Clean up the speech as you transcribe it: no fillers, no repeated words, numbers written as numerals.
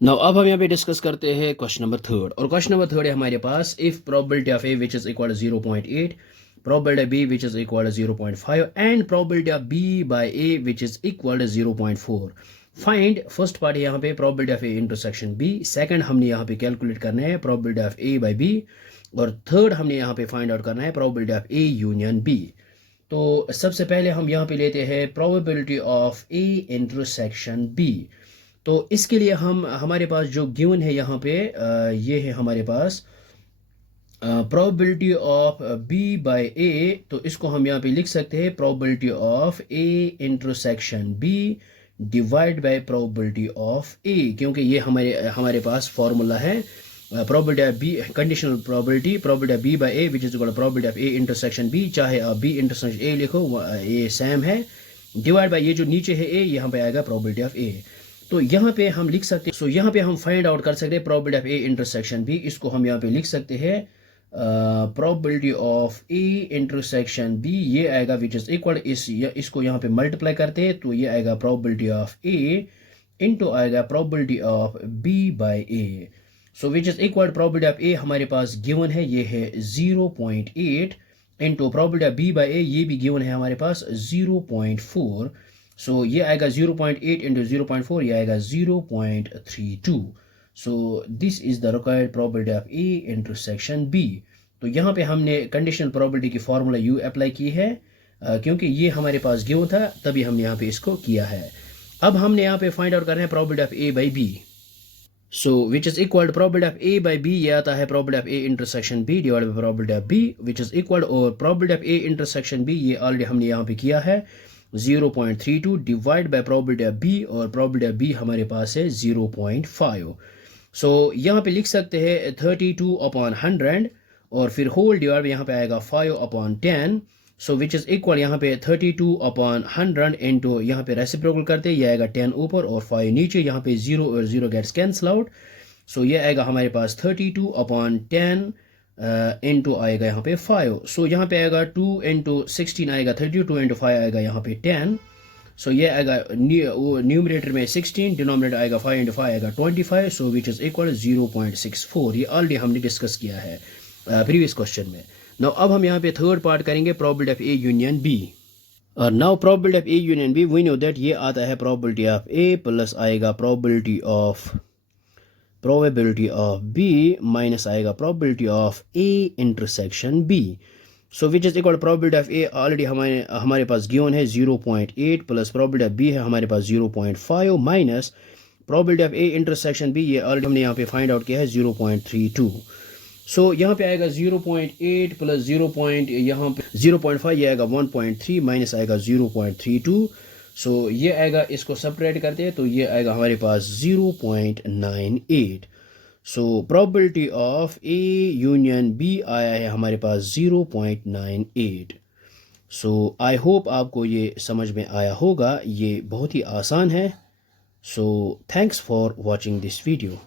Now अब हम यहाँ पे डिस्कस करते हैं क्वेश्चन नंबर थर्ड, और क्वेश्चन नंबर थर्ड है हमारे पास, if probability of A which is equal to 0.8, probability B which is equal to 0.5 and probability of B by A which is equal to 0.4, find first part यहाँ पे probability of A intersection B, second हमने यहाँ पे calculate करना है probability of A by B, और third हमने यहाँ पे फाइंड आउट करना है probability of A union B. तो सबसे पहले हम यहाँ पे लेते हैं probability of A intersection B. तो इसके लिए हम हमारे पास जो गिवन है यहाँ पे ये है हमारे पास probability of B by A. तो इसको हम यहाँ पे लिख सकते हैं probability of A intersection B divide by probability of A, क्योंकि ये हमारे हमारे पास फॉर्मूला है probability of B, conditional probability of B by A which is equal to probability of A intersection B, चाहे आप बी इंटरसेक्शन ए लिखो ये सेम है, डिवाइड बाय ये जो नीचे है ए, यहाँ पे आएगा प्रोबेबिलिटी ऑफ ए। तो यहाँ पे हम लिख सकते हैं, यहाँ पे हम फाइंड आउट कर सकते हैं probability of A intersection B. इसको हम यहाँ पे लिख सकते हैं probability of A intersection B, ये आएगा विच इज इक्वल, इसको यहाँ पे मल्टीप्लाई करते हैं तो ये आएगा प्रोबेबिलिटी ऑफ ए इनटू आएगा probability of B by A. So which is equal probability of A हमारे पास गिवन है, ये है 0.8 into probability of B by A, ये भी गिवन है हमारे पास 0.4। सो ये आएगा 0.8 इंटू 0.4, ये आएगा 0.32। So this is the required probability of A intersection B. तो यहाँ पे हमने कंडीशनल प्रोबेबिलिटी की फॉर्मूला यू अप्लाई की है, क्योंकि ये हमारे पास गिवन था तभी हमने यहाँ पे इसको किया है। अब हमने यहाँ पे फाइंड आउट करना है probability of A by B. So which is equal probability of A by B, ये आता है probability of A intersection B divide by probability of B which is equal, और probability of A intersection B ये already हमने यहाँ पे किया है 0.32 divide by probability of B, और प्रोबेबिलिटी ऑफ बी हमारे पास है 0.5। सो यहाँ पे लिख सकते हैं 32/100 और फिर होल डिवाइड यहाँ पे आएगा 5/10। सो विच इज इक्वल यहाँ पे 32/100 इंटू यहाँ पे रेसिप्रोकल करते हैं, ये आएगा 10 ऊपर और 5 नीचे, यहाँ पे 0 और 0 गेट्स कैंसल आउट। सो ये आएगा हमारे पास 32/10 इंटू आएगा यहाँ पे 5। सो यहाँ पे आएगा 2 इंटू 16 आएगा 32, 2 इंटू 5 आएगा यहाँ पे 10। सो ये आएगा न्यूमरेटर में 16, डिनोमिनेटर आएगा 5 इंटू 5 आएगा 25। सो विच इज इक्वल 0.64, ये ऑलरेडी हमने डिस्कस किया है प्रीवियस क्वेश्चन में। नाउ अब हम यहाँ पे थर्ड पार्ट करेंगे probability of A union B. और now probability of A union B we know that ये आता है प्रोबेबिलिटी ऑफ ए प्लस आएगा प्रोबेबिलिटी ऑफ बी माइनस आएगा probability of A intersection B. So which is equal probability of A already हमारे पास given है 0.8 plus probability of B है हमारे पास 0.5 minus probability of A intersection B, ये already हमने यहाँ पे फाइंड आउट किया है 0.32। सो यहाँ पे आएगा 0.8 प्लस 0. यहाँ पे 0.5, ये आएगा 1.3 माइनस आएगा 0.32। सो ये आएगा, इसको सेपरेट करते हैं तो ये आएगा हमारे पास 0.98। So probability of A union B आया है हमारे पास 0.98। सो आई होप आपको ये समझ में आया होगा, ये बहुत ही आसान है। So thanks for watching this video.